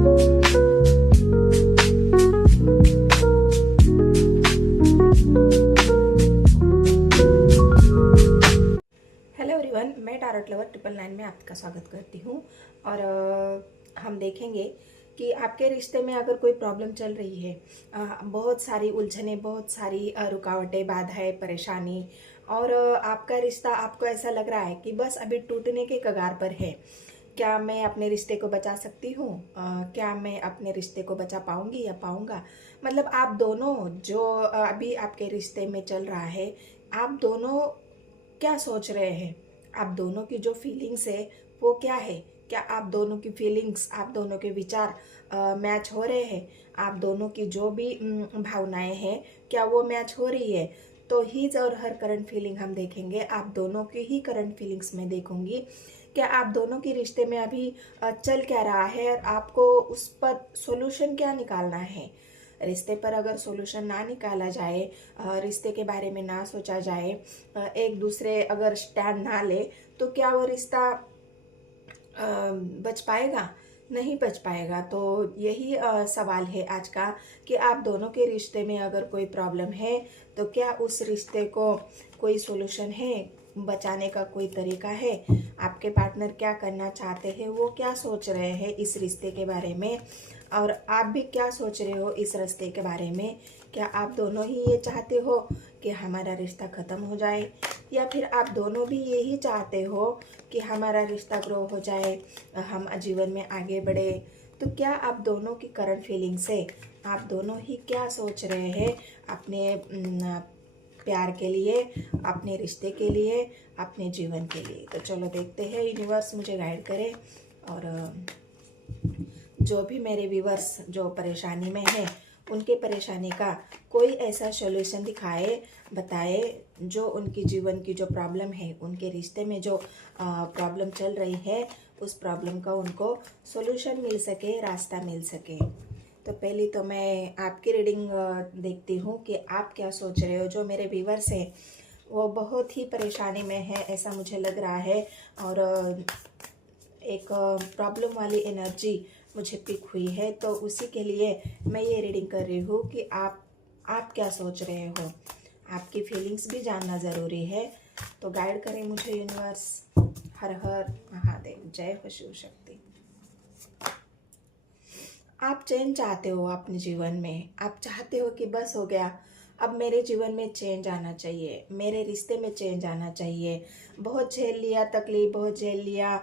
Hello everyone, मैं टारट lover 999 में आपका स्वागत करती हूँ। और हम देखेंगे कि आपके रिश्ते में अगर कोई प्रॉब्लम चल रही है, बहुत सारी उलझने, बहुत सारी रुकावटें, बाधाएं, परेशानी, और आपका रिश्ता, आपको ऐसा लग रहा है कि बस अभी टूटने के कगार पर है। क्या मैं अपने रिश्ते को बचा सकती हूँ? क्या मैं अपने रिश्ते को बचा पाऊंगी या पाऊंगा? मतलब आप दोनों जो अभी आपके रिश्ते में चल रहा है, आप दोनों क्या सोच रहे हैं? आप दोनों की जो फीलिंग्स है वो क्या है? क्या आप दोनों की फीलिंग्स, आप दोनों के विचार मैच हो रहे हैं? आप दोनों की जो भी भावनाएं हैं, क्या वो मैच हो रही है? तो हीज और हर करंट फीलिंग हम देखेंगे। आप दोनों की ही करंट फीलिंग्स में देखूंगी। क्या आप दोनों के रिश्ते में अभी चल क्या रहा है और आपको उस पर सॉल्यूशन क्या निकालना है? रिश्ते पर अगर सॉल्यूशन ना निकाला जाए, रिश्ते के बारे में ना सोचा जाए, एक दूसरे अगर स्टैंड ना ले, तो क्या वो रिश्ता बच पाएगा? नहीं बच पाएगा। तो यही सवाल है आज का कि आप दोनों के रिश्ते में अगर कोई प्रॉब्लम है तो क्या उस रिश्ते को कोई सॉल्यूशन है? बचाने का कोई तरीका है? आपके पार्टनर क्या करना चाहते हैं? वो क्या सोच रहे हैं इस रिश्ते के बारे में? और आप भी क्या सोच रहे हो इस रिश्ते के बारे में? क्या आप दोनों ही ये चाहते हो कि हमारा रिश्ता ख़त्म हो जाए, या फिर आप दोनों भी यही चाहते हो कि हमारा रिश्ता ग्रो हो जाए, हम जीवन में आगे बढ़े? तो क्या आप दोनों की करंट फीलिंग से आप दोनों ही क्या सोच रहे हैं अपने प्यार के लिए, अपने रिश्ते के लिए, अपने जीवन के लिए? तो चलो देखते हैं, यूनिवर्स मुझे गाइड करे और जो भी मेरे व्यूवर्स जो परेशानी में है, उनके परेशानी का कोई ऐसा सॉल्यूशन दिखाए, बताए, जो उनकी जीवन की जो प्रॉब्लम है, उनके रिश्ते में जो प्रॉब्लम चल रही है, उस प्रॉब्लम का उनको सॉल्यूशन मिल सके, रास्ता मिल सके। तो पहली तो मैं आपकी रीडिंग देखती हूँ कि आप क्या सोच रहे हो। जो मेरे व्यूवर्स हैं वो बहुत ही परेशानी में है, ऐसा मुझे लग रहा है। और एक प्रॉब्लम वाली एनर्जी मुझे पिक हुई है, तो उसी के लिए मैं ये रीडिंग कर रही हूँ कि आप क्या सोच रहे हो। आपकी फीलिंग्स भी जानना ज़रूरी है। तो गाइड करें मुझे यूनिवर्स। हर हर महादेव, जय हो शिव शक्ति। आप चेंज चाहते हो अपने जीवन में। आप चाहते हो कि बस हो गया, अब मेरे जीवन में चेंज आना चाहिए, मेरे रिश्ते में चेंज आना चाहिए। बहुत झेल लिया तकलीफ, बहुत झेल लिया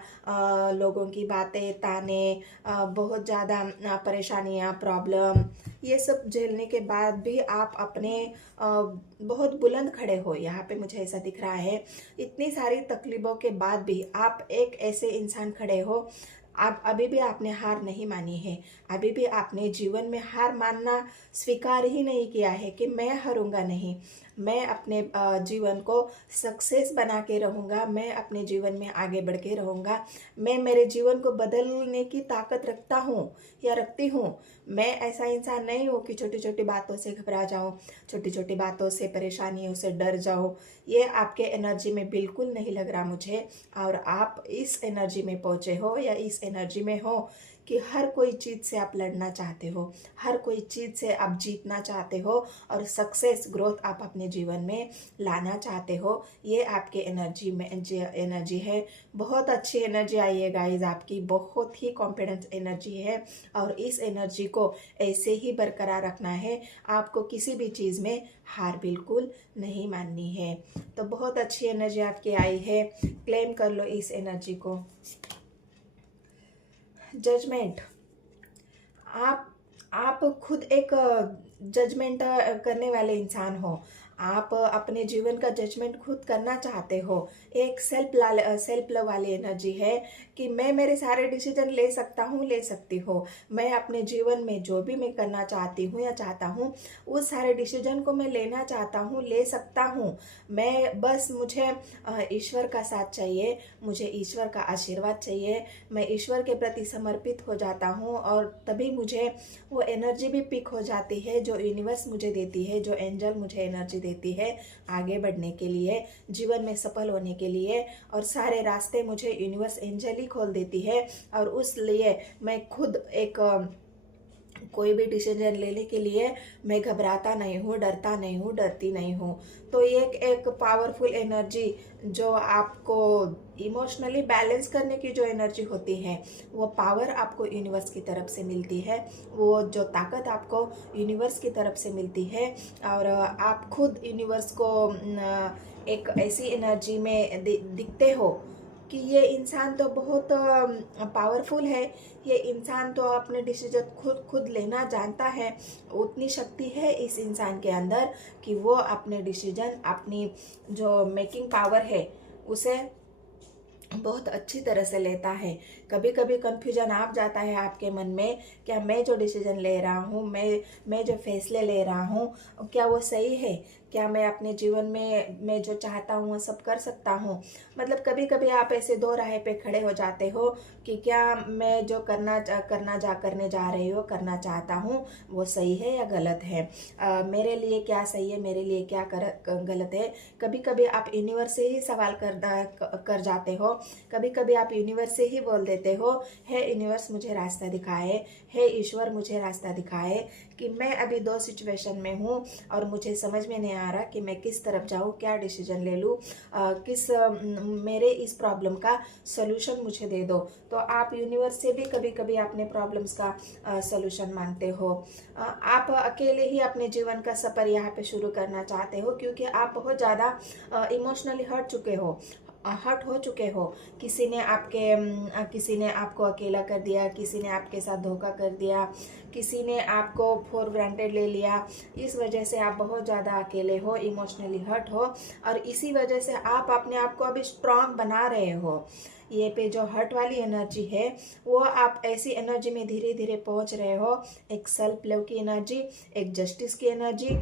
लोगों की बातें, ताने, बहुत ज़्यादा परेशानियाँ, प्रॉब्लम, ये सब झेलने के बाद भी आप अपने बहुत बुलंद खड़े हो। यहाँ पे मुझे ऐसा दिख रहा है, इतनी सारी तकलीफ़ों के बाद भी आप एक ऐसे इंसान खड़े हो। आप अभी भी आपने हार नहीं मानी है। अभी भी आपने जीवन में हार मानना स्वीकार ही नहीं किया है कि मैं हारूंगा नहीं, मैं अपने जीवन को सक्सेस बना के रहूँगा, मैं अपने जीवन में आगे बढ़ के रहूँगा, मैं मेरे जीवन को बदलने की ताकत रखता हूँ या रखती हूँ। मैं ऐसा इंसान नहीं हूँ कि छोटी छोटी बातों से घबरा जाऊँ, छोटी छोटी बातों से, परेशानियों से डर जाऊँ। ये आपके एनर्जी में बिल्कुल नहीं लग रहा मुझे। और आप इस एनर्जी में पहुँचे हो या इस एनर्जी में हो कि हर कोई चीज़ से आप लड़ना चाहते हो, हर कोई चीज़ से आप जीतना चाहते हो और सक्सेस, ग्रोथ आप अपने जीवन में लाना चाहते हो। ये आपके एनर्जी में एनर्जी है। बहुत अच्छी एनर्जी आई है गाइज आपकी, बहुत ही कॉन्फिडेंस एनर्जी है। और इस एनर्जी को ऐसे ही बरकरार रखना है। आपको किसी भी चीज़ में हार बिल्कुल नहीं माननी है। तो बहुत अच्छी एनर्जी आपकी आई है, क्लेम कर लो इस एनर्जी को। जजमेंट, आप खुद एक जजमेंट करने वाले इंसान हो। आप अपने जीवन का जजमेंट खुद करना चाहते हो। एक सेल्फ लव वाली एनर्जी है कि मैं मेरे सारे डिसीजन ले सकता हूँ, ले सकती हो। मैं अपने जीवन में जो भी मैं करना चाहती हूँ या चाहता हूँ, उस सारे डिसीजन को मैं लेना चाहता हूँ, ले सकता हूँ। मैं बस मुझे ईश्वर का साथ चाहिए, मुझे ईश्वर का आशीर्वाद चाहिए। मैं ईश्वर के प्रति समर्पित हो जाता हूँ और तभी मुझे वो एनर्जी भी पिक हो जाती है जो यूनिवर्स मुझे देती है, जो एंजल मुझे एनर्जी देती है आगे बढ़ने के लिए, जीवन में सफल होने के लिए, और सारे रास्ते मुझे यूनिवर्स एंजल ही खोल देती है। और उस लिए मैं खुद एक कोई भी डिसीजन लेने के लिए मैं घबराता नहीं हूँ, डरता नहीं हूँ, डरती नहीं हूँ। तो एक एक पावरफुल एनर्जी जो आपको इमोशनली बैलेंस करने की जो एनर्जी होती है, वो पावर आपको यूनिवर्स की तरफ से मिलती है, वो जो ताकत आपको यूनिवर्स की तरफ से मिलती है। और आप खुद यूनिवर्स को एक ऐसी एनर्जी में दिखते हो कि ये इंसान तो बहुत पावरफुल है, ये इंसान तो अपने डिसीजन खुद खुद लेना जानता है। उतनी शक्ति है इस इंसान के अंदर कि वो अपने डिसीजन, अपनी जो मेकिंग पावर है उसे बहुत अच्छी तरह से लेता है। कभी कभी कंफ्यूजन आ जाता है आपके मन में, क्या मैं जो डिसीजन ले रहा हूँ, मैं जो फैसले ले रहा हूँ, क्या वो सही है? क्या मैं अपने जीवन में मैं जो चाहता हूँ वो सब कर सकता हूँ? मतलब कभी कभी आप ऐसे दो राह पे खड़े हो जाते हो कि क्या मैं जो करने जा रही हो, करना चाहता हूँ, वो सही है या गलत है? मेरे लिए क्या सही है, मेरे लिए क्या गलत है? कभी कभी आप यूनिवर्स से ही सवाल कर जाते हो। कभी कभी आप यूनिवर्स से ही बोल देते हो, हे यूनिवर्स मुझे रास्ता दिखाए, हे ईश्वर मुझे रास्ता दिखाए कि मैं अभी दो सिचुएशन में हूँ और मुझे समझ में नहीं आ रहा कि मैं किस तरफ जाऊँ, क्या डिसीजन ले लूँ, मेरे इस प्रॉब्लम का सोल्यूशन मुझे दे दो। तो आप यूनिवर्स से भी कभी कभी अपने प्रॉब्लम्स का सोल्यूशन मांगते हो। आप अकेले ही अपने जीवन का सफ़र यहाँ पे शुरू करना चाहते हो क्योंकि आप बहुत ज़्यादा इमोशनली हर्ट हो चुके हो। किसी ने आपको अकेला कर दिया, किसी ने आपके साथ धोखा कर दिया, किसी ने आपको फॉर ग्रांटेड ले लिया। इस वजह से आप बहुत ज़्यादा अकेले हो, इमोशनली हर्ट हो, और इसी वजह से आप अपने आप को अभी स्ट्रांग बना रहे हो। ये पे जो हर्ट वाली एनर्जी है, वो आप ऐसी एनर्जी में धीरे धीरे पहुंच रहे हो, एक सेल्फ लव की एनर्जी, एक जस्टिस की एनर्जी,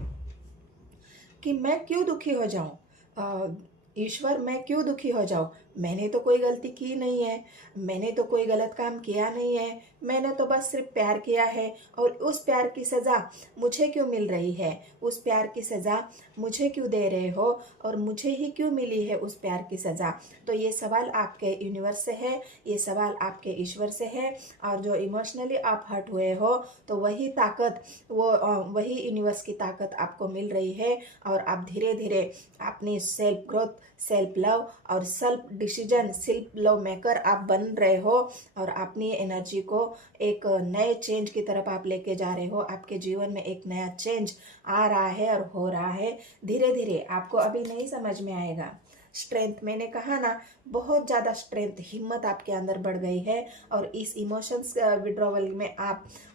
कि मैं क्यों दुखी हो जाऊं, ईश्वर मैं क्यों दुखी हो जाऊं? मैंने तो कोई गलती की नहीं है, मैंने तो कोई गलत काम किया नहीं है, मैंने तो बस सिर्फ प्यार किया है, और उस प्यार की सज़ा मुझे क्यों मिल रही है? उस प्यार की सज़ा मुझे क्यों दे रहे हो, और मुझे ही क्यों मिली है उस प्यार की सज़ा? तो ये सवाल आपके यूनिवर्स से है, ये सवाल आपके ईश्वर से है। और जो इमोशनली आप हर्ट हुए हो, तो वही ताकत, वही यूनिवर्स की ताकत आपको मिल रही है, और आप धीरे धीरे अपनी सेल्फ ग्रोथ, सेल्फ लव और self decision, self love maker आप बन रहे हो, और अपनी एनर्जी को एक नए चेंज की तरफ आप लेके जा रहे हो। आपके जीवन में एक नया चेंज आ रहा है और हो रहा है धीरे धीरे। आपको अभी नहीं समझ में आएगा। स्ट्रेंथ, मैंने कहा ना, बहुत ज़्यादा स्ट्रेंथ, हिम्मत आपके अंदर बढ़ गई है, और इस इमोशंस विड्रॉवल में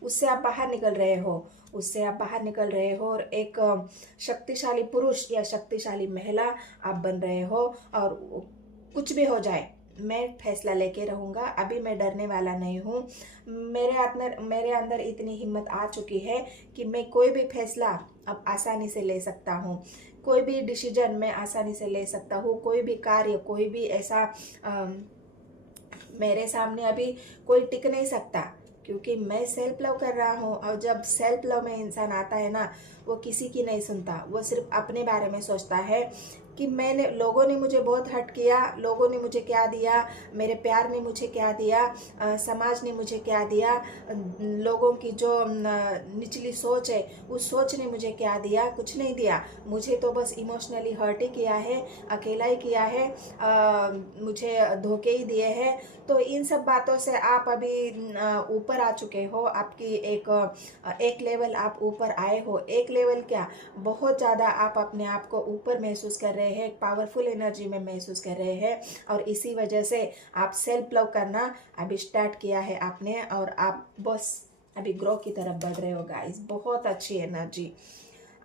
उससे आप बाहर निकल रहे हो, उससे आप बाहर निकल रहे हो, और एक शक्तिशाली पुरुष या शक्तिशाली महिला आप बन रहे हो। और कुछ भी हो जाए, मैं फैसला लेके रहूँगा, अभी मैं डरने वाला नहीं हूँ। मेरे अंदर इतनी हिम्मत आ चुकी है कि मैं कोई भी फैसला अब आसानी से ले सकता हूँ, कोई भी डिसीजन मैं आसानी से ले सकता हूँ, कोई भी कार्य, कोई भी ऐसा मेरे सामने अभी कोई टिक नहीं सकता, क्योंकि मैं सेल्फ लव कर रहा हूँ। और जब सेल्फ लव में इंसान आता है ना, वो किसी की नहीं सुनता, वो सिर्फ अपने बारे में सोचता है कि लोगों ने मुझे बहुत हर्ट किया, लोगों ने मुझे क्या दिया, मेरे प्यार ने मुझे क्या दिया, समाज ने मुझे क्या दिया, लोगों की जो निचली सोच है उस सोच ने मुझे क्या दिया? कुछ नहीं दिया। मुझे तो बस इमोशनली हर्ट ही किया है, अकेला ही किया है, मुझे धोखे ही दिए हैं। तो इन सब बातों से आप अभी ऊपर आ चुके हो, आपकी एक लेवल आप ऊपर आए हो। एक लेवल क्या, बहुत ज़्यादा आप अपने आप को ऊपर महसूस कर रहे हैं, एक पावरफुल एनर्जी में महसूस कर रहे हैं, और इसी वजह से आप सेल्फ लव करना अभी स्टार्ट किया है आपने, और आप बस अभी ग्रो की तरफ बढ़ रहे हो गाइस। बहुत अच्छी एनर्जी।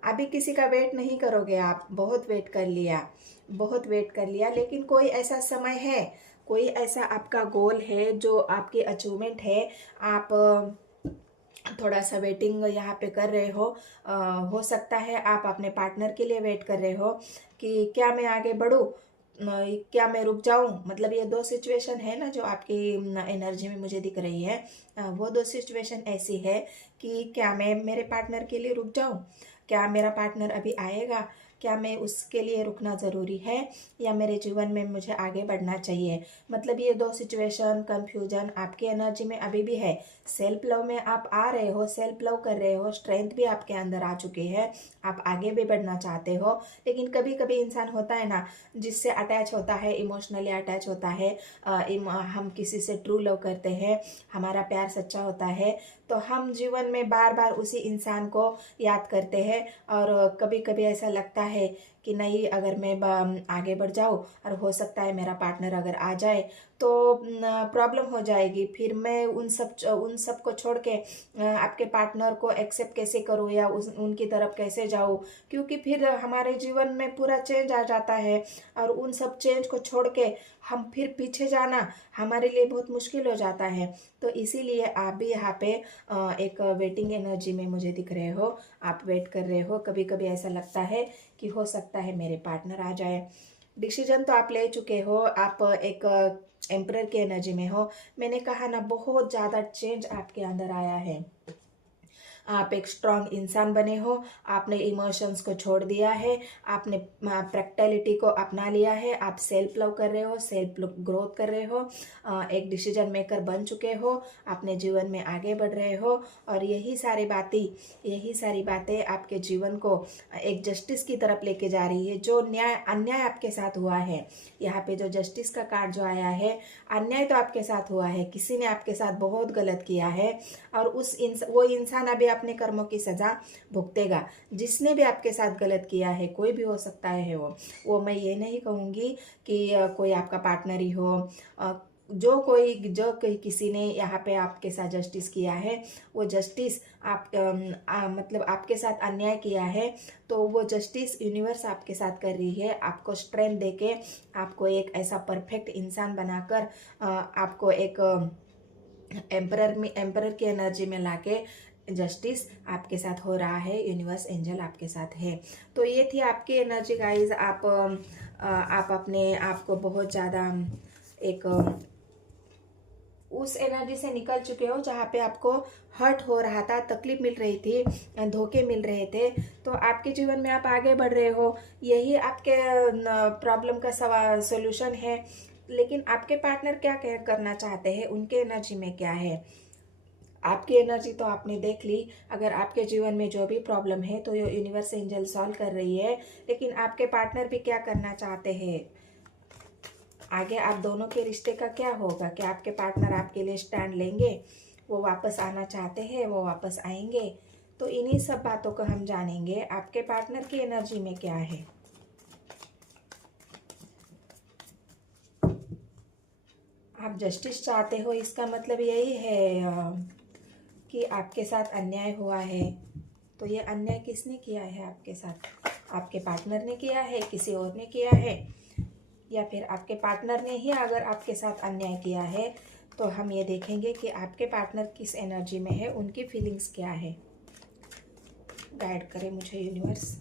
अभी किसी का वेट नहीं करोगे आप, बहुत वेट कर लिया, बहुत वेट कर लिया, लेकिन कोई ऐसा समय है, कोई ऐसा आपका गोल है जो आपकी अचीवमेंट है, आप थोड़ा सा वेटिंग यहाँ पे कर रहे हो सकता है आप अपने पार्टनर के लिए वेट कर रहे हो कि क्या मैं आगे बढ़ूँ, क्या मैं रुक जाऊं। मतलब ये दो सिचुएशन है ना जो आपकी एनर्जी में मुझे दिख रही है, वो दो सिचुएशन ऐसी है कि क्या मैं मेरे पार्टनर के लिए रुक जाऊं, क्या मेरा पार्टनर अभी आएगा, क्या मैं उसके लिए रुकना ज़रूरी है या मेरे जीवन में मुझे आगे बढ़ना चाहिए। मतलब ये दो सिचुएशन, कंफ्यूजन आपकी एनर्जी में अभी भी है। सेल्फ लव में आप आ रहे हो, सेल्फ लव कर रहे हो, स्ट्रेंथ भी आपके अंदर आ चुकी है, आप आगे भी बढ़ना चाहते हो। लेकिन कभी कभी इंसान होता है ना, जिससे अटैच होता है, इमोशनली अटैच होता है, हम किसी से ट्रू लव करते हैं, हमारा प्यार सच्चा होता है, तो हम जीवन में बार बार उसी इंसान को याद करते हैं। और कभी कभी ऐसा लगता है कि नहीं, अगर मैं आगे बढ़ जाऊँ और हो सकता है मेरा पार्टनर अगर आ जाए तो प्रॉब्लम हो जाएगी, फिर मैं उन सब को छोड़ के आपके पार्टनर को एक्सेप्ट कैसे करूँ या उनकी तरफ कैसे जाऊँ, क्योंकि फिर हमारे जीवन में पूरा चेंज आ जाता है और उन सब चेंज को छोड़ के हम फिर पीछे जाना हमारे लिए बहुत मुश्किल हो जाता है। तो इसीलिए आप भी यहाँ पे एक वेटिंग एनर्जी में मुझे दिख रहे हो, आप वेट कर रहे हो। कभी कभी ऐसा लगता है कि हो सकता है मेरे पार्टनर आ जाए। डिसीजन तो आप ले चुके हो, आप एक एम्परर की एनर्जी में हो। मैंने कहा ना, बहुत ज़्यादा चेंज आपके अंदर आया है। आप एक स्ट्रांग इंसान बने हो, आपने इमोशंस को छोड़ दिया है, आपने प्रैक्टिकलिटी को अपना लिया है, आप सेल्फ लव कर रहे हो, सेल्फ ग्रोथ कर रहे हो, एक डिसीजन मेकर बन चुके हो, अपने जीवन में आगे बढ़ रहे हो। और यही सारी बातें आपके जीवन को एक जस्टिस की तरफ लेके जा रही है। जो अन्याय आपके साथ हुआ है, यहाँ पे जो जस्टिस का कार्ड जो आया है, अन्याय तो आपके साथ हुआ है, किसी ने आपके साथ बहुत गलत किया है और वो इंसान अभी अपने कर्मों की सजा भुगतेगा। जिसने भी आपके साथ गलत किया है, कोई भी हो सकता है वो मैं ये नहीं कहूँगी कि कोई आपका पार्टनर ही हो, जो कोई किसी ने यहाँ पे आपके साथ जस्टिस किया है, वो जस्टिस मतलब आपके साथ अन्याय किया है, तो वो जस्टिस यूनिवर्स आपके साथ कर रही है, आपको स्ट्रेंथ देके, आपको एक ऐसा परफेक्ट इंसान बनाकर, आपको एक एम्परर की एनर्जी में लाके जस्टिस आपके साथ हो रहा है। यूनिवर्स एंजल आपके साथ है। तो ये थी आपकी एनर्जी गाइज। आप अपने आप को बहुत ज़्यादा एक उस एनर्जी से निकल चुके हो जहाँ पे आपको हर्ट हो रहा था, तकलीफ मिल रही थी, धोखे मिल रहे थे। तो आपके जीवन में आप आगे बढ़ रहे हो, यही आपके प्रॉब्लम का सोल्यूशन है। लेकिन आपके पार्टनर क्या करना चाहते हैं, उनके एनर्जी में क्या है। आपकी एनर्जी तो आपने देख ली। अगर आपके जीवन में जो भी प्रॉब्लम है तो ये यूनिवर्स एंजल सॉल्व कर रही है। लेकिन आपके पार्टनर भी क्या करना चाहते हैं, आगे आप दोनों के रिश्ते का क्या होगा। क्या आपके पार्टनर आपके लिए स्टैंड लेंगे, वो वापस आना चाहते हैं, वो वापस आएंगे। तो इन्हीं सब बातों को हम जानेंगे। आपके पार्टनर की एनर्जी में क्या है। आप जस्टिस चाहते हो, इसका मतलब यही है कि आपके साथ अन्याय हुआ है। तो ये अन्याय किसने किया है आपके साथ, आपके पार्टनर ने किया है, किसी और ने किया है, या फिर आपके पार्टनर ने ही अगर आपके साथ अन्याय किया है, तो हम ये देखेंगे कि आपके पार्टनर किस एनर्जी में है, उनकी फीलिंग्स क्या है। गाइड करें मुझे यूनिवर्स।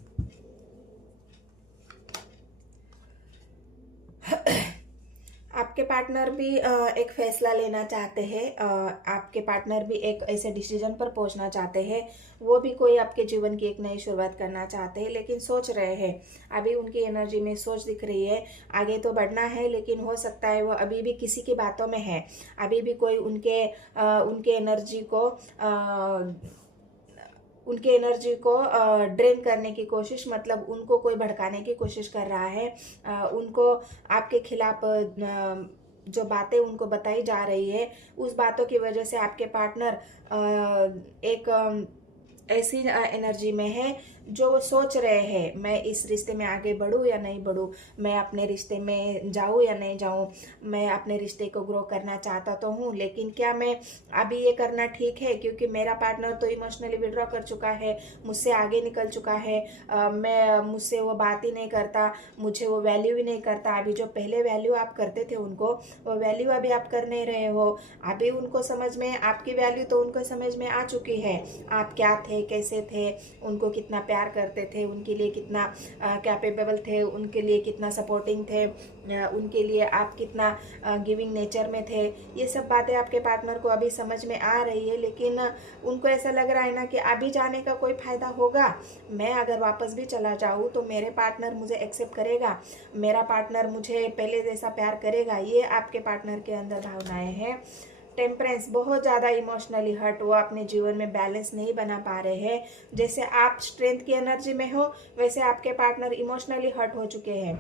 आपके पार्टनर भी एक फैसला लेना चाहते हैं, आपके पार्टनर भी एक ऐसे डिसीजन पर पहुंचना चाहते हैं। वो भी कोई आपके जीवन की एक नई शुरुआत करना चाहते हैं, लेकिन सोच रहे हैं। अभी उनकी एनर्जी में सोच दिख रही है, आगे तो बढ़ना है, लेकिन हो सकता है वो अभी भी किसी की बातों में है। अभी भी कोई उनके एनर्जी को ड्रेन करने की कोशिश, मतलब उनको कोई भड़काने की कोशिश कर रहा है। उनको आपके खिलाफ जो बातें उनको बताई जा रही है, उस बातों की वजह से आपके पार्टनर एक ऐसी एनर्जी में है जो वो सोच रहे हैं, मैं इस रिश्ते में आगे बढ़ूँ या नहीं बढ़ूँ, मैं अपने रिश्ते में जाऊँ या नहीं जाऊँ, मैं अपने रिश्ते को ग्रो करना चाहता तो हूँ, लेकिन क्या मैं अभी ये करना ठीक है, क्योंकि मेरा पार्टनर तो इमोशनली विड्रॉ कर चुका है, मुझसे आगे निकल चुका है। मुझसे वो बात ही नहीं करता, मुझे वो वैल्यू ही नहीं करता। अभी जो पहले वैल्यू आप करते थे उनको, वो वैल्यू अभी आप कर नहीं रहे हो। अभी उनको समझ में, आपकी वैल्यू तो उनको समझ में आ चुकी है, आप क्या थे, कैसे थे, उनको कितना प्यार करते थे, उनके लिए कितना कैपेबल थे, उनके लिए कितना सपोर्टिंग थे, उनके लिए आप कितना गिविंग नेचर में थे। ये सब बातें आपके पार्टनर को अभी समझ में आ रही है, लेकिन उनको ऐसा लग रहा है ना कि अभी जाने का कोई फ़ायदा होगा। मैं अगर वापस भी चला जाऊँ तो मेरे पार्टनर मुझे एक्सेप्ट करेगा, मेरा पार्टनर मुझे पहले जैसा प्यार करेगा। ये आपके पार्टनर के अंदर भावनाएं हैं। टेम्परेंस, बहुत ज़्यादा इमोशनली हर्ट, वो अपने जीवन में बैलेंस नहीं बना पा रहे हैं। जैसे आप स्ट्रेंथ की एनर्जी में हो, वैसे आपके पार्टनर इमोशनली हर्ट हो चुके हैं।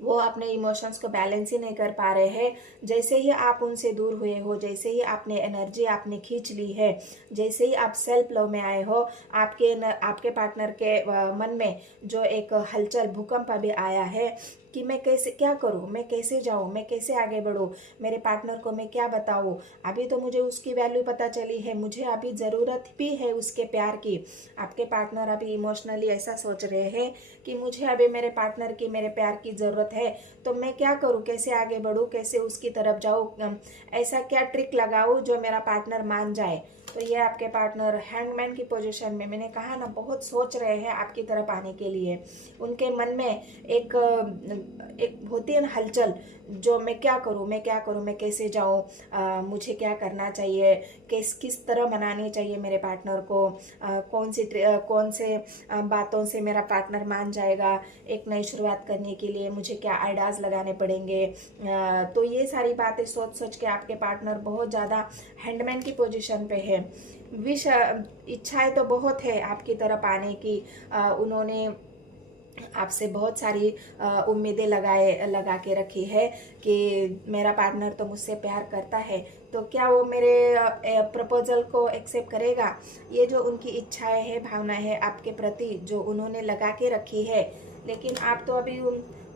वो अपने इमोशंस को बैलेंस ही नहीं कर पा रहे हैं। जैसे ही आप उनसे दूर हुए हो, जैसे ही आपने एनर्जी आपने खींच ली है, जैसे ही आप सेल्फ लव में आए हो, आपके पार्टनर के मन में जो एक हलचल, भूकंप अभी आया है कि मैं कैसे, क्या करूं, मैं कैसे जाऊं, मैं कैसे आगे बढ़ूं, मेरे पार्टनर को मैं क्या बताऊं। अभी तो मुझे उसकी वैल्यू पता चली है, मुझे अभी ज़रूरत भी है उसके प्यार की। आपके पार्टनर अभी इमोशनली ऐसा सोच रहे हैं कि मुझे अभी मेरे पार्टनर की, मेरे प्यार की ज़रूरत है, तो मैं क्या करूं, कैसे आगे बढ़ूं, कैसे उसकी तरफ जाऊं, ऐसा क्या ट्रिक लगाऊं जो मेरा पार्टनर मान जाए। तो ये आपके पार्टनर हैंगमैन की पोजीशन में, मैंने कहा ना, बहुत सोच रहे हैं आपकी तरफ आने के लिए। उनके मन में एक होती है ना हलचल, जो मैं क्या करूं, मैं क्या करूं, मैं कैसे जाऊं, मुझे क्या करना चाहिए, किस तरह मनानी चाहिए मेरे पार्टनर को, कौन से बातों से मेरा पार्टनर मान जाएगा, एक नई शुरुआत करने के लिए मुझे क्या आइडियाज़ लगाने पड़ेंगे। तो ये सारी बातें सोच सोच के आपके पार्टनर बहुत ज़्यादा हैंडमैन की पोजीशन पे है। विश इच्छाएं तो बहुत है आपकी तरफ आने की। उन्होंने आपसे बहुत सारी उम्मीदें लगा के रखी है कि मेरा पार्टनर तो मुझसे प्यार करता है, तो क्या वो मेरे प्रपोजल को एक्सेप्ट करेगा। ये जो उनकी इच्छाएं हैं, भावनाएं हैं आपके प्रति, जो उन्होंने लगा के रखी है, लेकिन आप तो अभी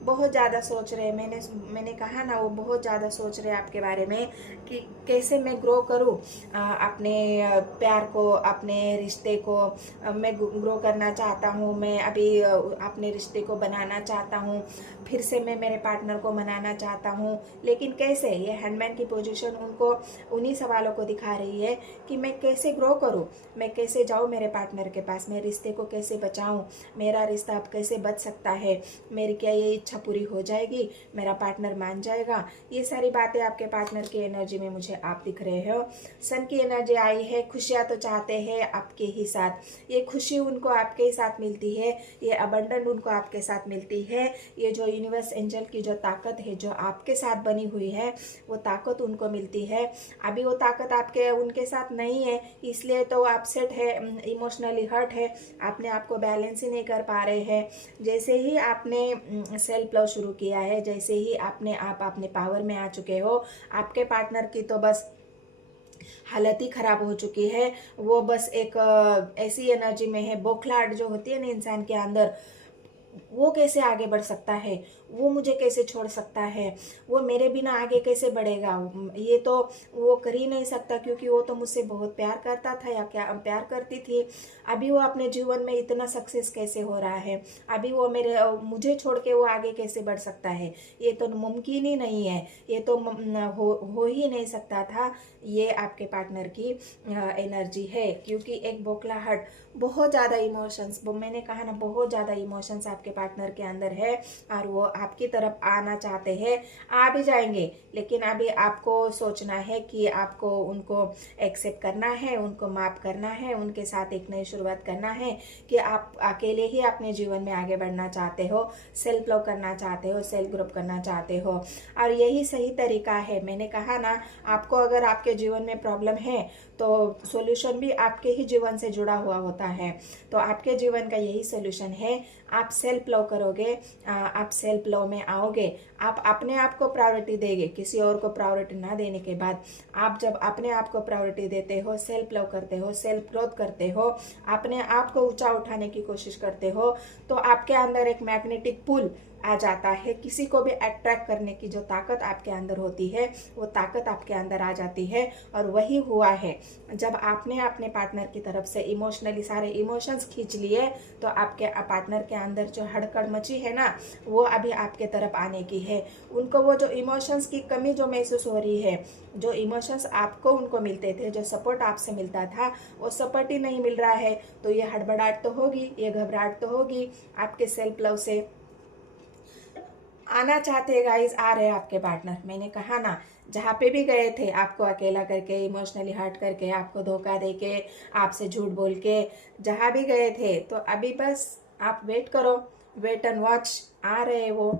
बहुत ज़्यादा सोच रहे हैं। मैंने कहा ना, वो बहुत ज़्यादा सोच रहे हैं आपके बारे में कि कैसे मैं ग्रो करूं अपने प्यार को, अपने रिश्ते को। मैं ग्रो करना चाहता हूं, मैं अभी अपने रिश्ते को बनाना चाहता हूं, फिर से मैं मेरे पार्टनर को मनाना चाहता हूं, लेकिन कैसे। ये हैंडमैन की पोजीशन उनको उन्हीं सवालों को दिखा रही है कि मैं कैसे ग्रो करूं, मैं कैसे जाऊं मेरे पार्टनर के पास, मैं रिश्ते को कैसे बचाऊं, मेरा रिश्ता अब कैसे बच सकता है, मेरी क्या ये इच्छा पूरी हो जाएगी, मेरा पार्टनर मान जाएगा। ये सारी बातें आपके पार्टनर की एनर्जी में मुझे आप दिख रहे हो। सन की एनर्जी आई है। खुशियाँ तो चाहते हैं आपके ही साथ, ये खुशी उनको आपके ही साथ मिलती है, ये अबंडेंट उनको आपके साथ मिलती है। ये जो यूनिवर्स एंजल की जो ताकत है, जो आपके साथ बनी हुई है, वो ताकत उनको मिलती है। अभी वो ताकत आपके उनके साथ नहीं है, इसलिए तो अपसेट है, इमोशनली हर्ट है, अपने आप को बैलेंस ही नहीं कर पा रहे हैं। जैसे ही आपने सेल्फ लव शुरू किया है, जैसे ही आप अपने पावर में आ चुके हो, आपके पार्टनर की तो बस हालत ही खराब हो चुकी है। वो बस एक ऐसी एनर्जी में है, बौखलाहट जो होती है ना इंसान के अंदर, वो कैसे आगे बढ़ सकता है, वो मुझे कैसे छोड़ सकता है, वो मेरे बिना आगे कैसे बढ़ेगा। ये तो वो कर ही नहीं सकता, क्योंकि वो तो मुझसे बहुत प्यार करता था या क्या प्यार करती थी। अभी वो अपने जीवन में इतना सक्सेस कैसे हो रहा है, अभी वो मुझे छोड़ के वो आगे कैसे बढ़ सकता है। ये तो मुमकिन ही नहीं है, ये तो हो ही नहीं सकता था। ये आपके पार्टनर की एनर्जी है, क्योंकि एक बौखलाहट, बहुत ज़्यादा इमोशंस, मैंने कहा ना, बहुत ज़्यादा इमोशंस आपके पार्टनर के अंदर है, और वो आपकी तरफ आना चाहते हैं। आ भी जाएंगे, लेकिन अभी आपको सोचना है कि आपको उनको एक्सेप्ट करना है, उनको माफ़ करना है, उनके साथ एक नई शुरुआत करना है, कि आप अकेले ही अपने जीवन में आगे बढ़ना चाहते हो, सेल्फ लव करना चाहते हो, सेल्फ ग्रोथ करना चाहते हो, और यही सही तरीका है। मैंने कहा ना, आपको अगर आपके जीवन में प्रॉब्लम है तो सॉल्यूशन भी आपके ही जीवन से जुड़ा हुआ होता है। तो आपके जीवन का यही सॉल्यूशन है, आप सेल्फ लव करोगे, आप सेल्फ लव में आओगे, आप अपने आप को प्रायोरिटी देंगे, किसी और को प्रायोरिटी ना देने के बाद। आप जब अपने आप को प्रायोरिटी देते हो, सेल्फ लव करते हो, सेल्फ ग्रोथ करते हो, अपने आप को ऊंचा उठाने की कोशिश करते हो, तो आपके अंदर एक मैग्नेटिक पुल आ जाता है। किसी को भी अट्रैक्ट करने की जो ताकत आपके अंदर होती है वो ताकत आपके अंदर आ जाती है। और वही हुआ है, जब आपने अपने पार्टनर की तरफ से इमोशनली सारे इमोशंस खींच लिए तो आपके पार्टनर के अंदर जो हड़कड़ मची है ना, वो अभी आपके तरफ आने की है। उनको वो जो इमोशंस की कमी जो महसूस हो रही है, जो इमोशंस आपको उनको मिलते थे, जो सपोर्ट आपसे मिलता था, वो सपोर्ट ही नहीं मिल रहा है। तो ये हड़बड़ाहट तो होगी, ये घबराहट तो होगी। आपके सेल्फ लव से आना चाहते हैं गाइस, आ रहे हैं आपके पार्टनर। मैंने कहा ना, जहाँ पे भी गए थे आपको अकेला करके, इमोशनली हर्ट करके, आपको धोखा देके, आपसे झूठ बोल के, जहाँ भी गए थे, तो अभी बस आप वेट करो, वेट एंड वॉच, आ रहे हैं वो।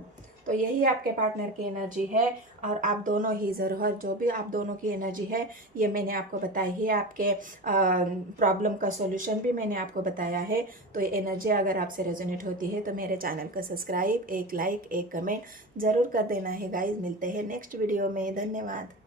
तो यही आपके पार्टनर की एनर्जी है। और आप दोनों ही ज़रूर, जो भी आप दोनों की एनर्जी है, ये मैंने आपको बताई है। आपके प्रॉब्लम का सॉल्यूशन भी मैंने आपको बताया है। तो ये एनर्जी अगर आपसे रेजोनेट होती है तो मेरे चैनल को सब्सक्राइब, एक लाइक, एक कमेंट ज़रूर कर देना है गाइज। मिलते हैं नेक्स्ट वीडियो में। धन्यवाद।